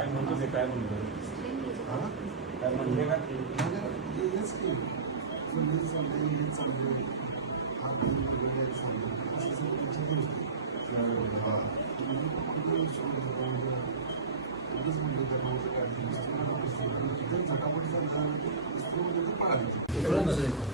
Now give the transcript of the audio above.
five month से time मिलेगा थोड़ा